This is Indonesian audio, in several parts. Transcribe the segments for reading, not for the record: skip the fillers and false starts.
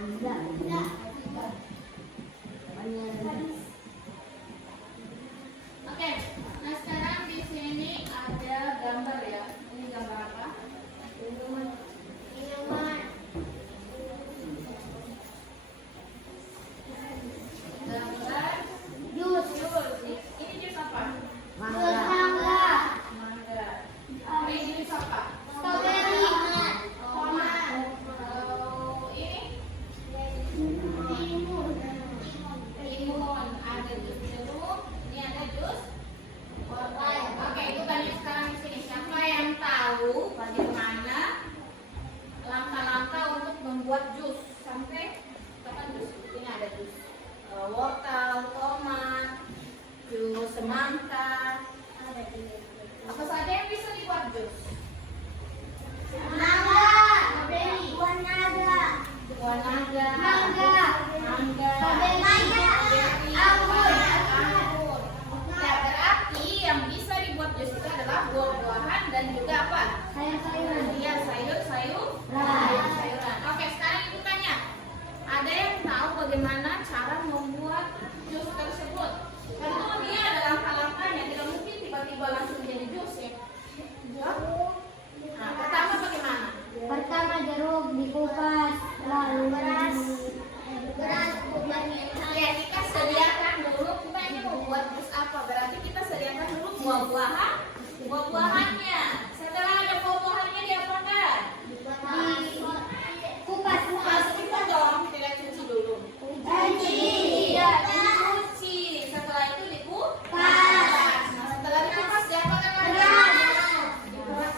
Oke, nah sekarang di sini ada gambar ya. Ini gambar apa? Gambar jus. Ini jus apa? Mangga. Ini jus apa? Strawberry. Tomat. Kalau ini timun. Ada jus jeruk. Ini ada jus wortel. Oke, itu tanya sekarang di sini. Siapa yang tahu bagaimana langkah-langkah untuk membuat jus? Sampai kapan jus? Ini ada jus wortel, tomat, jus semangka. Apa saja yang bisa dibuat jus? Buah naga, anggur. Ya, berarti yang bisa dibuat jus itu adalah buah-buahan dan juga apa? Iya, sayur-sayuran. Oke, sekarang ibu tanya, ada yang tahu bagaimana cara membuat jus tersebut? Tentu dia ada langkah-langkahnya, tidak mungkin tiba-tiba langsung jadi jus ya. Nah, pertama bagaimana? Pertama jeruk dikupas, lalu beras. Ya, kita sediakan dulu, kita ini mau buat jus apa? Berarti kita sediakan dulu buah-buahannya. Setelah ada buah-buahannya diapakan? Dikupas. Itu dong, tidak cuci dulu. Iya, dicuci. Setelah itu dikupas. Nah, setelah dikupas diapakan lagi? Diperas.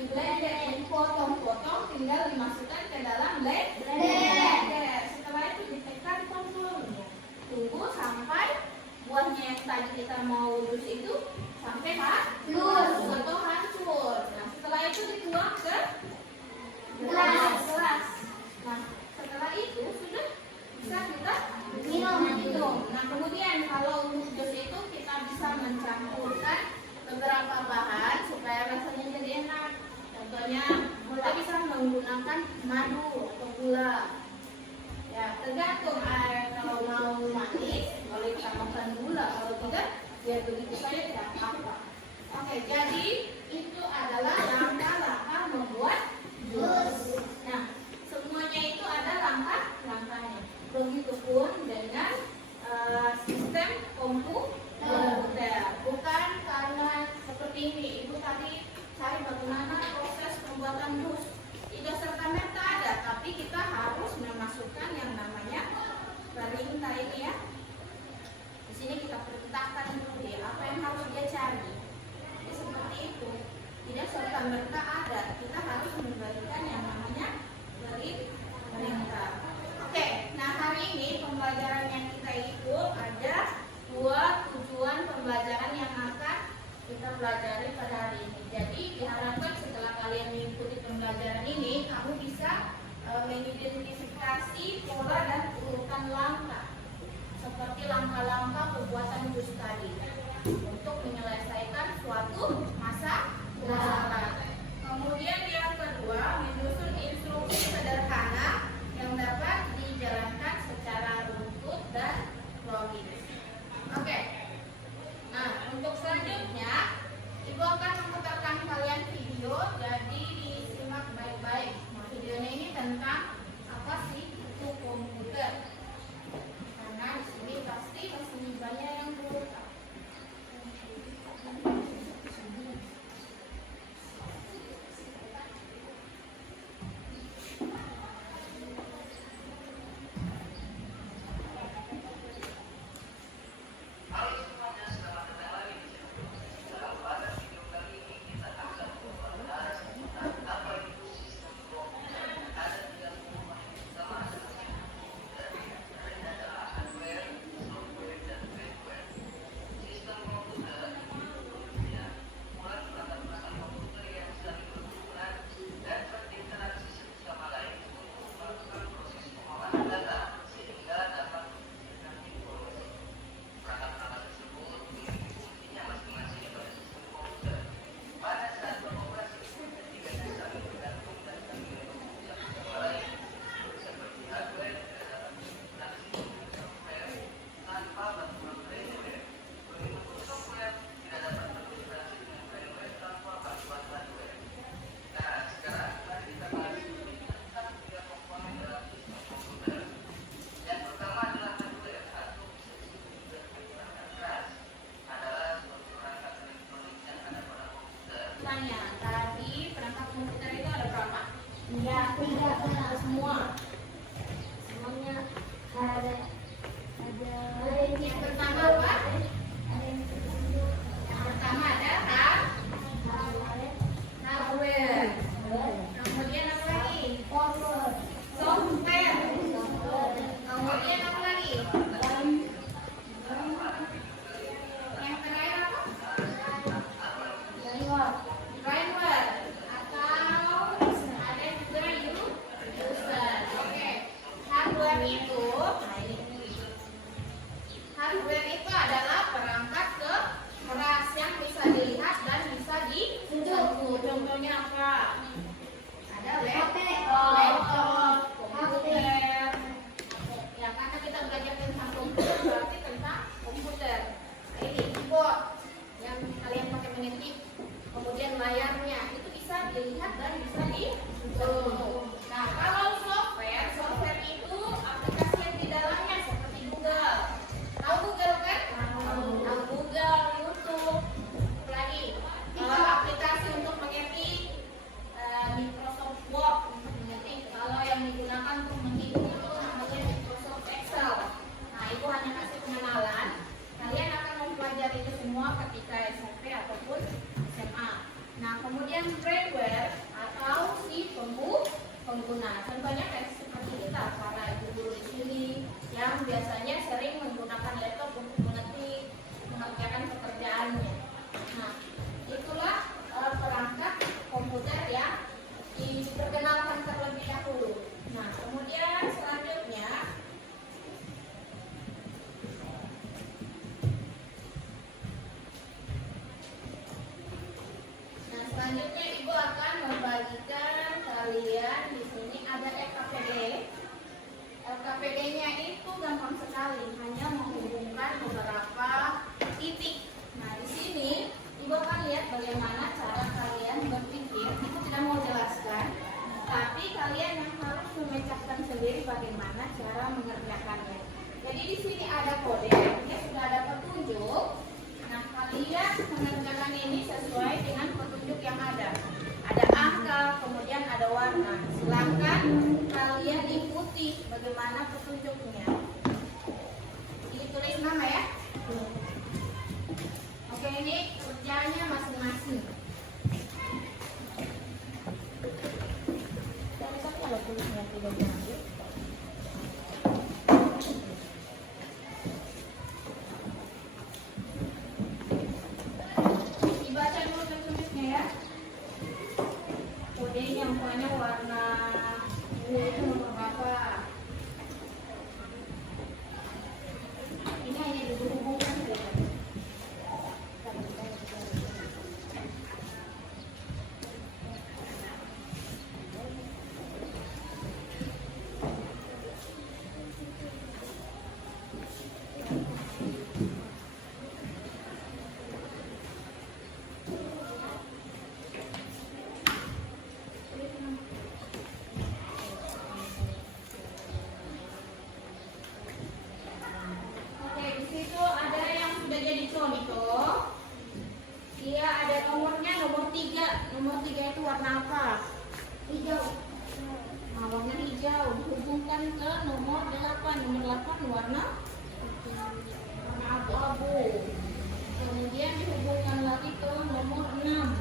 Di blender, dipotong-potong, tinggal dimasukkan ke dalam blender. Setelah itu ditekan tombolnya. Tunggu sampai buahnya yang tadi kita mau jus itu sampai halus atau hancur. Nah, setelah itu dituang ke gelas. Nah, setelah itu sudah bisa kita minum. Nah, kemudian kalau untuk jus itu kita bisa mencampurkan beberapa bahan supaya rasanya jadi enak. Contohnya kita bisa menggunakan madu atau gula. Ya, tergantung kalau mau manis boleh tambahkan gula, kalau tidak ya begitu saja tidak apa-apa. Oke, jadi itu adalah langkah-langkah membuat jus. Nah, semuanya itu ada langkah-langkahnya. Begitupun dengan sistem komputer. Bukan karena seperti ini. Ibu tadi cari bagaimana proses pembuatan jus. Tidak serta-merta ada, tapi kita harus memasukkan yang namanya perintah ini ya. Di sini kita perintahkan dulu dia apa yang harus dia cari. Jadi seperti itu. Tidak serta-merta ada, kita harus memberikan yang namanya perintah. Oke, nah hari ini pembelajaran yang kita itu ada dua tujuan pembelajaran yang akan kita pelajari pada hari ini. Jadi diharapkan setelah kalian mengikuti pembelajaran ini, kamu bisa mengidentifikasi pola dan urutan langkah, seperti langkah-langkah pembuatan jus tadi untuk menyelesaikan suatu masalah. Kemudian yang kedua, menyusun instruksi sederhana yang dapat dijalankan secara runtut dan logis. Oke. Nah, untuk selanjutnya, Ibu akan memutarkan kalian video, jadi disimak baik-baik. Nah, videonya ini tentang apa sih itu komputer. Karena di sini pasti banyak yang belum tahu. Iya, 13. Semua. Semuanya ada Yang pertama apa? ada yang tertunjuk. Yang pertama ada hardware. Kemudian apa lagi? Software. Kemudian apa lagi? Yang terakhir apa? Driver atau ada juga user. Oke. Hardware itu adalah perangkat keras yang bisa dilihat dan bisa disentuh. Contohnya apa? Ada laptop, komputer. Ya, karena kita belajar tentang komputer berarti tentang komputer. Nah, ini keyboard yang kalian pakai mengetik. Kemudian layarnya itu bisa dilihat dan bisa disentuh. Nah, kalau software itu aplikasi yang di dalamnya seperti Google. Tahu Google kan? Tahu Google, YouTube, lagi aplikasi untuk mengetik, Microsoft Word untuk mengetik. Kalau yang digunakan untuk menghitung itu namanya Microsoft Excel. Nah, itu hanya kasih pengenalan. Kalian akan mempelajari itu semua ketika SMP ataupun SMA. Nah, kemudian firmware atau si pengguna. Contohnya kayak seperti kita, para guru di sini yang biasanya sering menggunakan laptop untuk mengerjakan pekerjaannya. Nah, itulah perangkat komputer yang diperkenalkan terlebih dahulu. Nah, kemudian selanjutnya Ibu akan membagikan kalian di sini ada LKPD. LKPD-nya itu gampang sekali, hanya menghubungkan beberapa titik. Nah, di sini Ibu akan lihat bagaimana cara kalian berpikir. Ibu tidak mau jelaskan, tapi kalian yang harus memecahkan sendiri bagaimana cara mengerjakannya. Jadi di sini ada kode, dia sudah ada petunjuk. Nah, kalian mengerjakan ini sesuai dengan petunjuk yang ada. Ada angka, kemudian ada warna. Silakan kalian ikuti bagaimana petunjuknya. Ditulis nama ya. Oke, ini kerjanya masing-masing. Kalau tulisnya tidak diambil. Dibaca dulu petunjuknya ya. Kodenya umpamanya warna ungu itu nomor berapa? Ini hanya dihubungkan saja. Oke, di situ ada yang sudah jadi contoh. Dia ada nomornya, nomor 3. Nomor 3 itu warna apa? Hijau. Nah, warna hijau dihubungkan ke nomor 8. Nomor 8 warna abu-abu. Kemudian dihubungkan lagi ke nomor 6.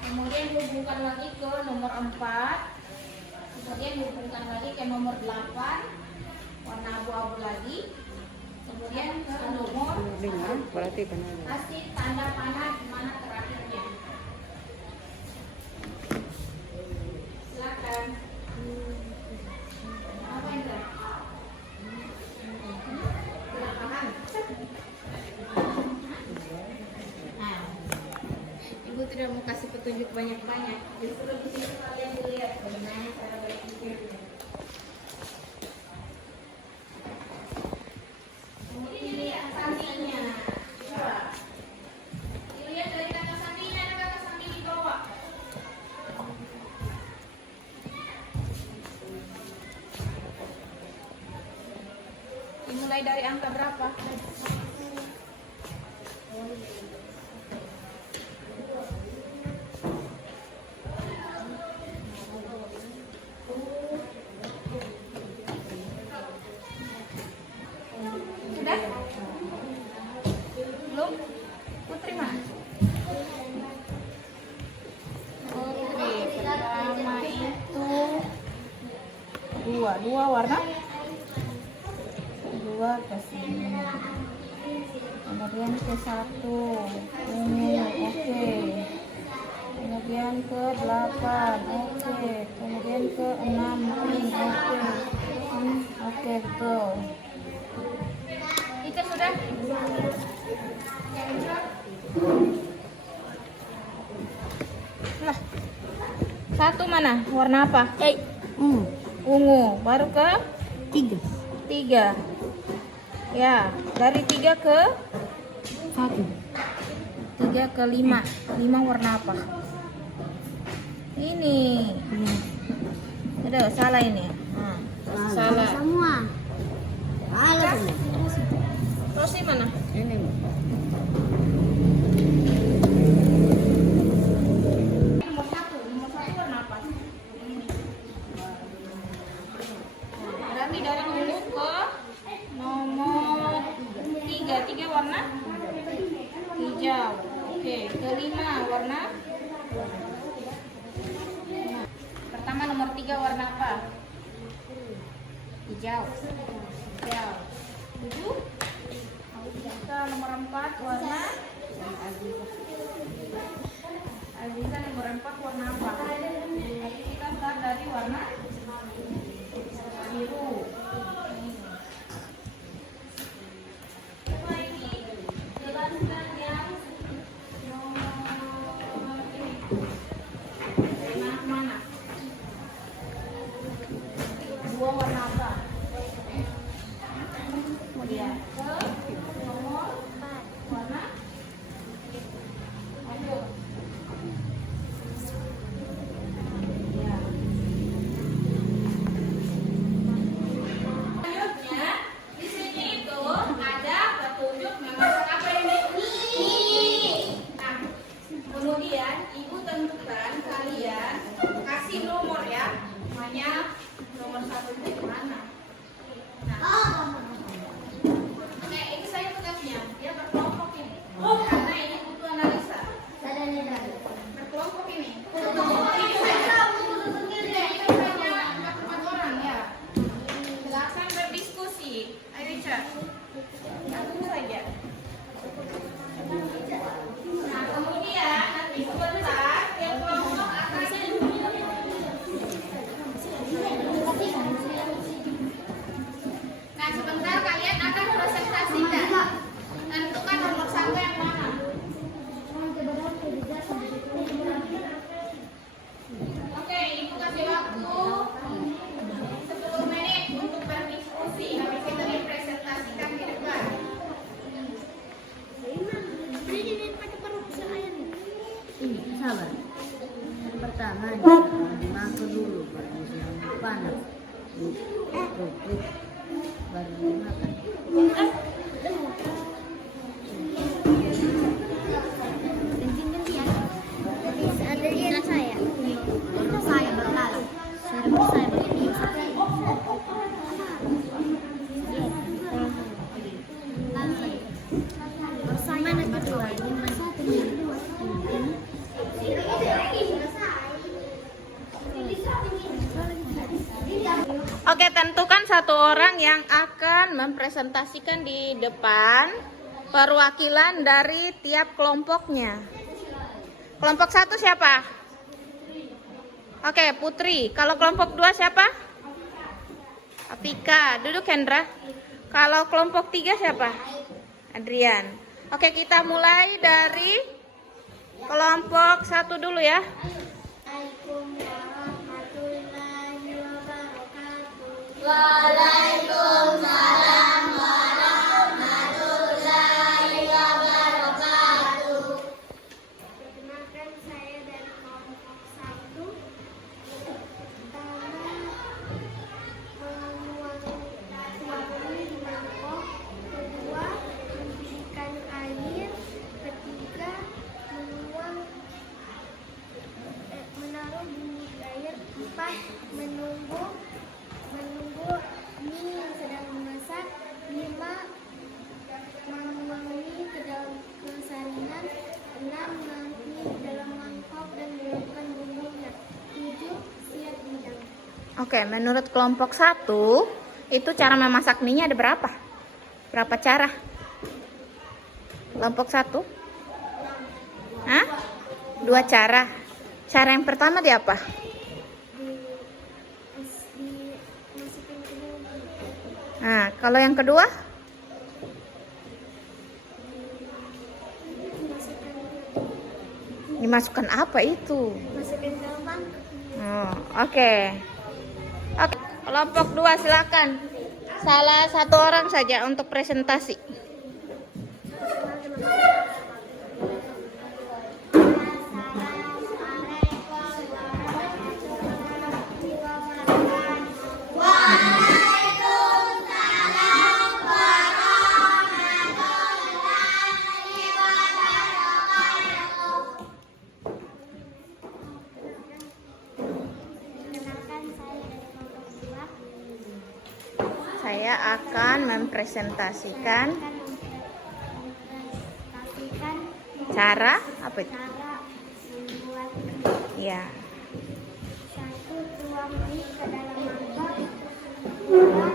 Kemudian dihubungkan lagi ke nomor 4. Kemudian dihubungkan lagi ke nomor 8. Warna abu-abu lagi. Kemudian ke nomor berarti benar. kasih tanda panah di mana terakhirnya. Silakan. Apa Indra? Tidak paham? Nah, Ibu tidak mau kasih petunjuk banyak-banyak. Justru di sini kalian dilihat bagaimana cara berpikir. Kemudian lihat sampingnya. Coba. Dilihat dari kata sampingnya, ada kata samping di bawah. Dimulai dari angka berapa? dua warna dua ke sini, kemudian ke 1 ungu, oke, kemudian ke 8, oke, kemudian ke 6 pink, oke, betul. Itu sudah. Lah, 1 mana? Warna apa? Ungu. Baru ke 3. Ya, dari 3 ke 3 ke 5. 5 warna apa? Ini. Aduh, salah ini. Salah. Semua. Halo. Terus ini mana? Ini. Nomor 1 warna apa? Berarti dari ungu ke nomor 3 warna hijau. Oke, ke 5 warna. Pertama nomor 3 warna apa? Hijau. 7. Kita nomor 4 warna Aziza, nomor 4 warna apa? Tadi kita start dari warna biru. Coba ini jelaskan yang nomor ini. Warna mana? 2 warna apa? Kemudian ke nomor 4 warna ayo. Ya. Selanjutnya di sini itu ada petunjuk memasak apa ini? Nah, kemudian ibu tentukan kalian kasih nomor ya, namanya nomor 1 itu mana? Nah, oke, ini saya tugasnya, dia berkelompok ini. Karena ini butuh analisa. Berkelompok ini. Ini saja. Ini hanya 4 orang ya. Silakan berdiskusi. Ayo Ica. Satu saja. Nah, kemudian nanti sebentar tiap kelompok akan sebentar kalian akan presentasikan. Tentukan nomor 1 yang mana. Oke, ibu kasih waktu 10 menit untuk berdiskusi. Habis itu dipresentasikan di depan. Ini sabar. Yang pertama dimakan dulu, baru yang panas. Tutup, baru dimakan. Saya berlala. Saya begini. Mana kedua ini? Oke, tentukan 1 orang yang akan mempresentasikan di depan perwakilan dari tiap kelompoknya. Kelompok 1 siapa? Oke, Putri. Kalau kelompok 2 siapa? Apika. Duduk Hendra. Kalau kelompok 3 siapa? Adrian. Oke, kita mulai dari kelompok 1 dulu ya. Waalaikumsalam warahmatullahi wabarakatuh. Perkenalkan, saya dari kelompok 1. Pertama, menuangkan di mangkok. Kedua, membersihkan air. Ketiga, menaruh bumbu air. 4, menunggu mie yang sedang memasak. 5, menuang mie ke dalam saringan. 6, menaruh mie dalam mangkok dan menyiapkan bumbunya. 7, siap hidang. Oke, menurut kelompok 1, itu cara memasak mie-nya ada berapa? Berapa cara? Kelompok 1? Hah? 2 cara. Cara yang pertama di apa? Dimasukin ke dalam. Nah, kalau yang kedua? Dimasukkan apa itu? Masukin ke dalam mangkok. Oh, oke. Oke, kelompok 2 silakan. Salah satu orang saja untuk presentasi. Kenalkan, saya dari kelompok 2. Saya akan mempresentasikan Mempresentasikan cara apa itu? cara membuat Ya. 1. Tuang mie ke dalam mangkok. 2.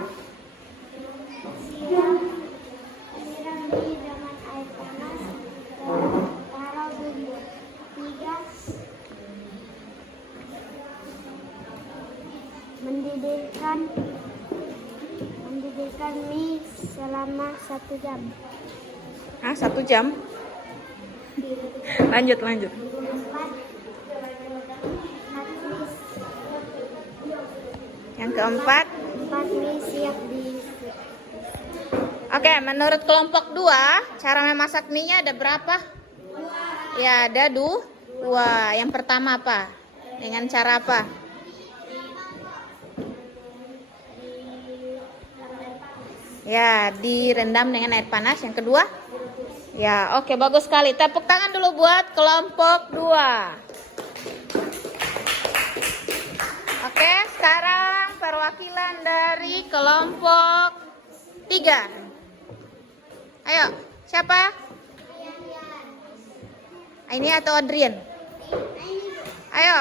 Siram mie dengan air panas dan taruh bumbu. 3. Mendidihkan mie selama 1 jam. 1 jam. Lanjut. 4. Yang keempat. 4 mie siap di Oke, menurut kelompok 2, cara memasak mie-nya ada berapa? Ya, ada 2. Yang pertama apa? Dengan cara apa? Ya, direndam dengan air panas. Yang kedua? Ya, oke, bagus sekali. Tepuk tangan dulu buat kelompok 2. Oke, sekarang perwakilan dari kelompok 3. Ayo, siapa? Ini atau Adrian? Ayo.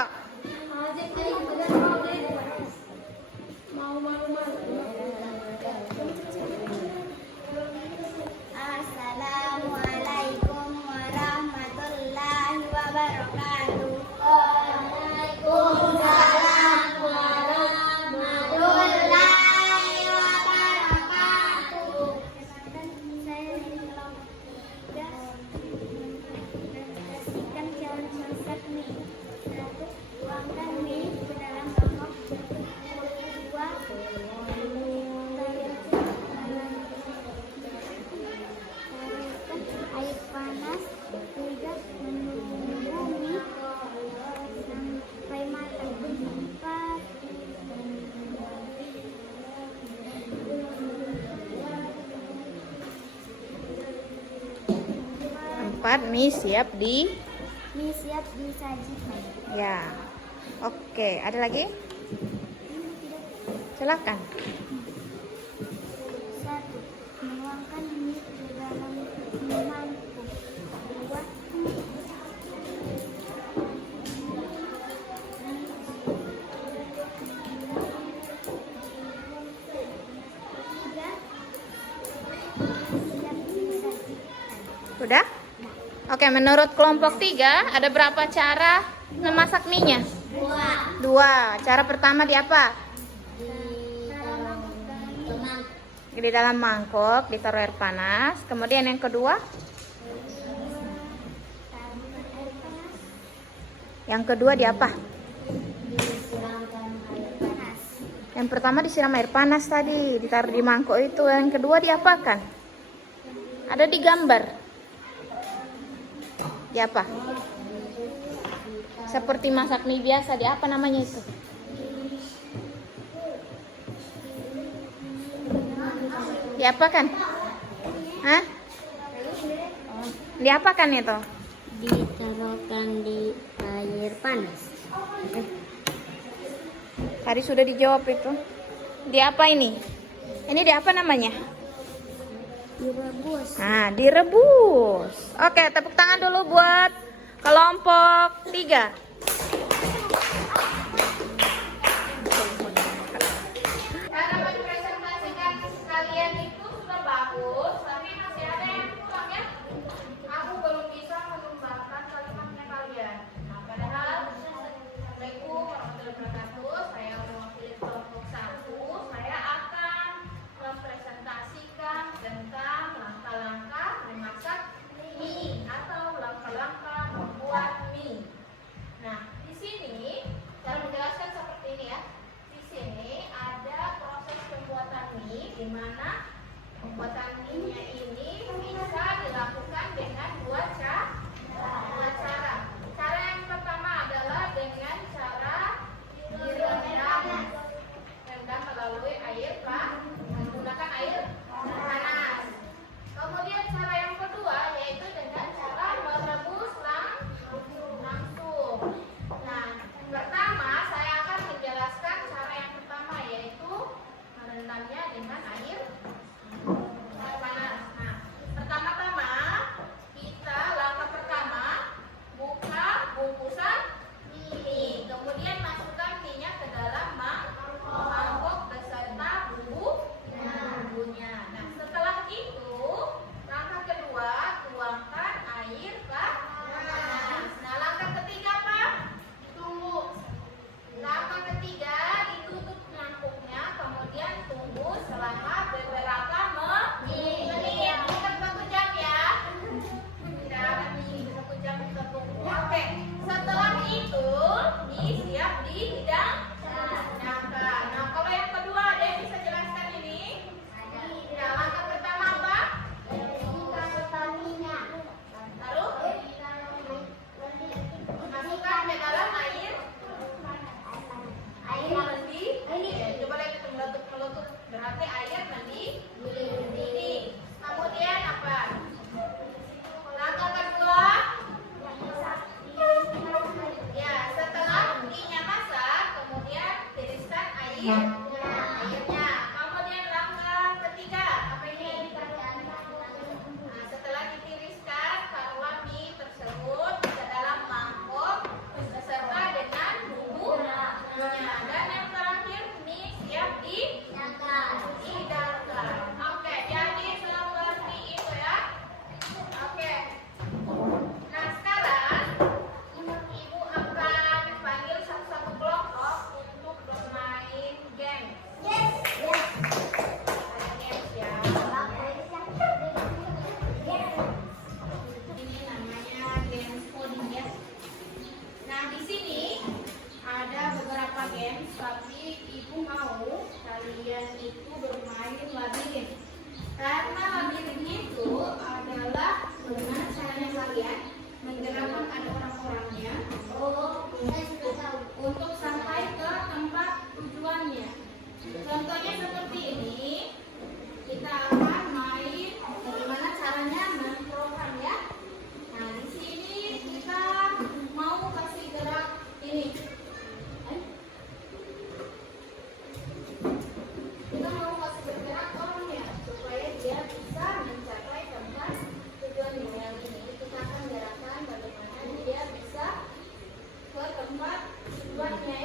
Assalamualaikum warahmatullahi wabarakatuh. Waalaikumsalam warahmatullahi wabarakatuh. Saya dari kelompok 3 mempresentasikan cara masak mie. 1. Tuangkan mie ke dalam mangkok. 2. Air panas. 3. Menunggu mie sampai matang. 4 mie siap di. Mie siap disajikan. Ya. Oke, ada lagi? Silakan. 1. Menuangkan mie ke dalam mangkuk. 2. Udah? Oke, menurut kelompok 3 ada berapa cara memasak mie-nya? 2. Cara pertama di apa? Di dalam mangkok, ditaruh air panas. Kemudian yang kedua? Yang kedua di apa? Yang pertama disiram air panas tadi, ditaruh di mangkok itu. Yang kedua diapakan? Ada di gambar. Di apa? Seperti masak mie biasa, di apa namanya itu? Diapakan? Hah? Diapakan itu? Ditaruhkan di air panas. Tadi sudah dijawab itu. Di apa ini? Ini di apa namanya? Direbus. Nah, direbus. Oke, tepuk tangan dulu buat kelompok 3. airnya. Kemudian langkah ketiga, apa ini? Nah, setelah ditiriskan, taruhlah mie tersebut ke dalam mangkok beserta dengan bumbunya. Dan yang terakhir, mie siap dihidangkan. Oke, jadi seperti itu ya. Oke. Nah, sekarang Ibu akan panggil satu-satu kelompok untuk bermain game. Ada games ya. Ini namanya games coding ya. Nah, di sini ada beberapa games, tapi Ibu mau kalian itu bermain labirin. Karena labirin itu adalah dengan caranya kalian menggerakkan ada orang-orangnya untuk sampai ke tempat tujuannya. Contohnya seperti ini, kita akan main bagaimana caranya memprogram ya. Nah, di sini kita mau kasih gerak ini. Kita mau kasih bergerak orangnya supaya dia bisa mencapai tempat tujuannya. Yang ini kita akan gerakkan bagaimana dia bisa ke tempat tujuannya.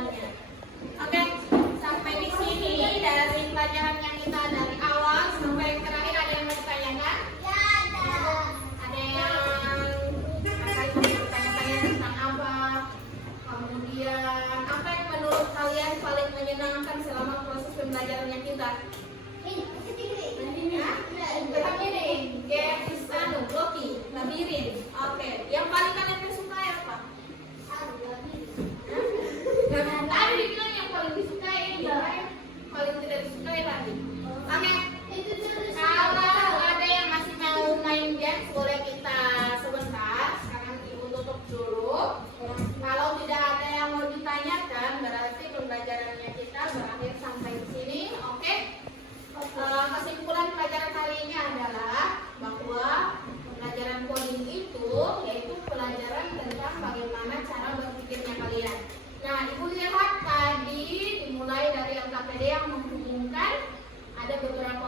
pelajarannya. Oke, sampai di sini dari pelajaran yang kita dari awal sampai yang terakhir ada yang mau ditanyakan? Ada yang bertanya-tanya tentang apa? Kemudian apa yang menurut kalian paling menyenangkan selama proses pembelajarannya kita? Labirin, bloki, labirin. Oke, yang paling kalian sukai apa? Tadi dibilang yang paling disukai, paling tidak disukai tadi. Oke, kalau ada yang masih mau main games boleh kita sebentar. Sekarang ibu tutup dulu. Kalau tidak ada yang mau ditanyakan, berarti pembelajarannya kita berakhir sampai di sini. Oke. Kesimpulan pelajaran kali ini adalah bahwa pelajaran coding itu yaitu pelajaran tentang bagaimana cara berpikirnya kalian. Nah, ibu lihat tadi dimulai dari LKPD yang menghubungkan ada beberapa